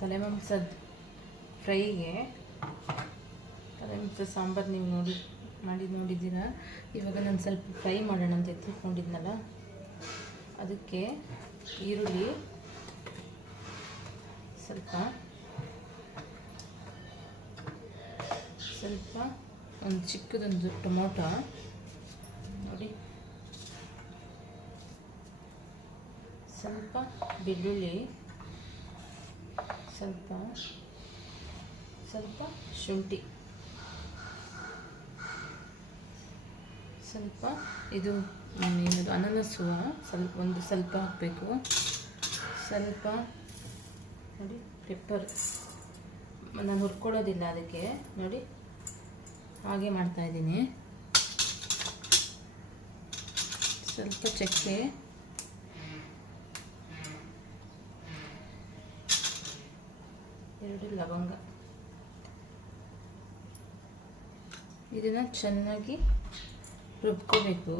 ತಲೆಮಾಂಸದ ಫ್ರೈಗೆ ತಲೆಮಾಂಸ ಸಾಂಬಾರು ನೀವು ನೋಡಿದ್ದೀರಾ. ಇವಾಗ ನಾನು ಸ್ವಲ್ಪ ಫ್ರೈ ಮಾಡೋಣ ಅಂತ ಎತ್ತಿಟ್ಕೊಂಡಿದ್ನಲ್ಲ, ಅದಕ್ಕೆ ಈರುಳ್ಳಿ ಸ್ವಲ್ಪ ಒಂದು ಚಿಕ್ಕದೊಂದು ಟೊಮೊಟೊ ನೋಡಿ, ಸ್ವಲ್ಪ ಬೆಳ್ಳುಳ್ಳಿ, ಸ್ವಲ್ಪ ಶುಂಠಿ, ಸ್ವಲ್ಪ ಇದು ಏನದು ಅನಾನಸು ಸ್ವಲ್ಪ ಹಾಕಬೇಕು, ಸ್ವಲ್ಪ ನೋಡಿ ಪೆಪ್ಪರ್ ನಾನು ಹುರ್ಕೊಳ್ಳೋದಿಲ್ಲ ಅದಕ್ಕೆ ನೋಡಿ, ಹಾಗೆ ಮಾಡ್ತಾಯಿದ್ದೀನಿ. ಸ್ವಲ್ಪ ಚಕ್ಕೆ, ಎರಡು ಲವಂಗ. ಇದನ್ನು ಚೆನ್ನಾಗಿ ರುಬ್ಕೋಬೇಕು.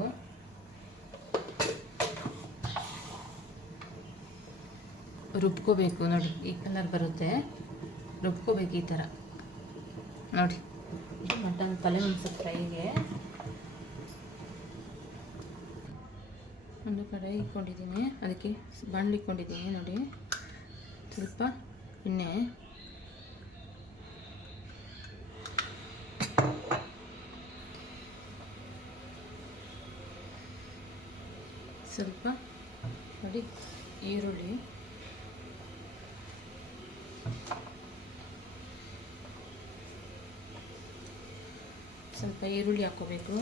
ನೋಡಿ, ಈ ಕಲರ್ ಬರುತ್ತೆ, ರುಬ್ಕೋಬೇಕು ಈ ಥರ ನೋಡಿ. ಮಟನ್ ತಲೆಮಾಂಸ ಫ್ರೈಗೆ ಒಂದು ಕಡಾಯಿ ಇಟ್ಕೊಂಡಿದ್ದೀನಿ, ಅದಕ್ಕೆ ಬಾಣಲಿ ಇಟ್ಕೊಂಡಿದ್ದೀನಿ ನೋಡಿ. ಸ್ವಲ್ಪ ಎಣ್ಣೆ, ಸ್ವಲ್ಪ ನೋಡಿ ಈರುಳ್ಳಿ, ಸ್ವಲ್ಪ ಈರುಳ್ಳಿ ಹಾಕೋಬೇಕು,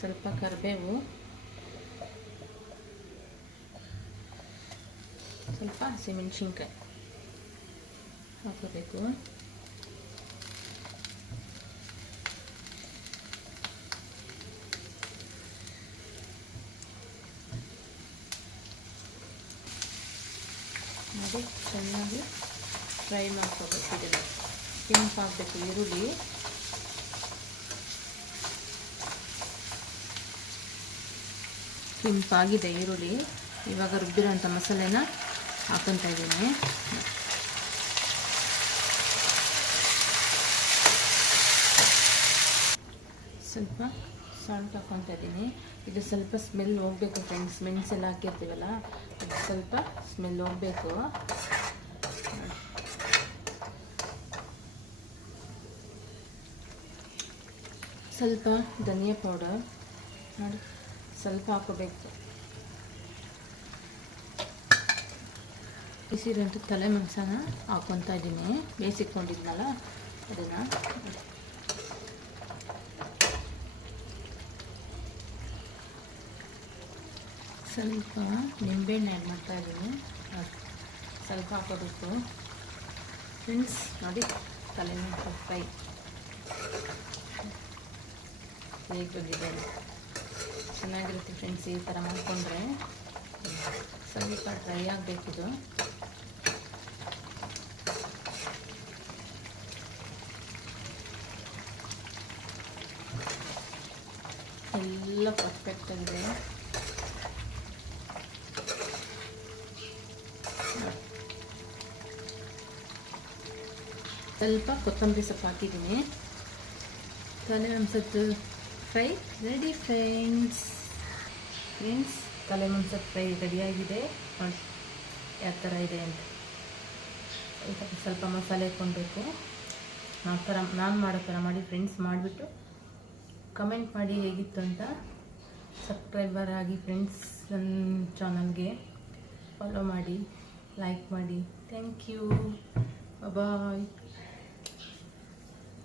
ಸ್ವಲ್ಪ ಕರಿಬೇವು, ಸ್ವಲ್ಪ ಹಸಿಮೆಣಸಿನ್ಕಾಯಿ ಹಾಕೋಬೇಕು. ನೋಡಿ ಚೆನ್ನಾಗಿ ಫ್ರೈ ಮಾಡ್ಕೋಬೇಕು. ಇದೆಲ್ಲ ಕೆಂಪಾಗಬೇಕು ಈರುಳ್ಳಿ. ಕೆಂಪಾಗಿದೆ ಈರುಳ್ಳಿ. ಇವಾಗ ರುಬ್ಬಿರೋಂಥ ಮಸಾಲೆನ ಹಾಕೊತಾ ಇದ್ದೀನಿ. ಸ್ವಲ್ಪ ಸಾಲ್ಟ್ ಹಾಕೊತಾ ಇದ್ದೀನಿ. ಇದು ಸ್ವಲ್ಪ ಸ್ಮೆಲ್ ಹೋಗಬೇಕು ಫ್ರೆಂಡ್ಸ್, ಮೆಣಸೆಲ್ಲ ಹಾಕಿರ್ತೀವಲ್ಲ, ಅದು ಸ್ವಲ್ಪ ಸ್ಮೆಲ್ ಹೋಗಬೇಕು. ಸ್ವಲ್ಪ ಧನಿಯಾ ಪೌಡರ್ ನೋಡಿ, ಸ್ವಲ್ಪ ಹಾಕೋಬೇಕು. ಬಿಸಿರಂತೂ ತಲೆ ಮಾಂಸನ ಹಾಕೊತಾ ಇದ್ದೀನಿ, ಬೇಯಿಸಿಕೊಂಡಿದ್ನಲ್ಲ ಅದನ್ನು. ಸ್ವಲ್ಪ ನಿಂಬೆಹಣ್ಣು ಆ್ಯಡ್ ಮಾಡ್ತಾ ಇದ್ದೀನಿ, ಸ್ವಲ್ಪ ಹಾಕೋಬೇಕು ಫ್ರೆಂಡ್ಸ್. ನೋಡಿ ತಲೆ ಮಾಂಸ ಫ್ರೈ ಹೇಗೆ ಬಂದಿದೆ, ಚೆನ್ನಾಗಿರುತ್ತೆ ಫ್ರೆಂಡ್ಸ್. ಈ ಥರ ಮಾಡಿಕೊಂಡ್ರೆ ಸ್ವಲ್ಪ ಡ್ರೈ ಆಗಬೇಕಿದು. ಎಲ್ಲ ಪರ್ಫೆಕ್ಟ್ ಆಗಿದೆ. ಸ್ವಲ್ಪ ಕೊತ್ತಂಬರಿ ಸೊಪ್ಪು ಹಾಕಿದ್ದೀನಿ. ತಲೆ ಮಾಂಸದ ಫ್ರೈ ರೆಡಿ ಫ್ರೆಂಡ್ಸ್. ತಲೆ ಮಾಂಸದ ಫ್ರೈ ರೆಡಿಯಾಗಿದೆ ನೋಡಿ ಯಾವ ಥರ ಇದೆ ಅಂತ. ಸ್ವಲ್ಪ ಮಸಾಲೆ ಹಾಕ್ಕೊಳ್ಬೇಕು. ನಾನು ಮಾಡೋ ಥರ ಮಾಡಿ ಫ್ರೆಂಡ್ಸ್, ಮಾಡಿಬಿಟ್ಟು ಕಮೆಂಟ್ ಮಾಡಿ ಹೇಗಿತ್ತು ಅಂತ. ಸಬ್ಸ್ಕ್ರೈಬರ್ ಆಗಿ ಫ್ರೆಂಡ್ಸ್, ನನ್ನ ಚಾನಲ್ಗೆ ಫಾಲೋ ಮಾಡಿ, ಲೈಕ್ ಮಾಡಿ. Thank you, bye.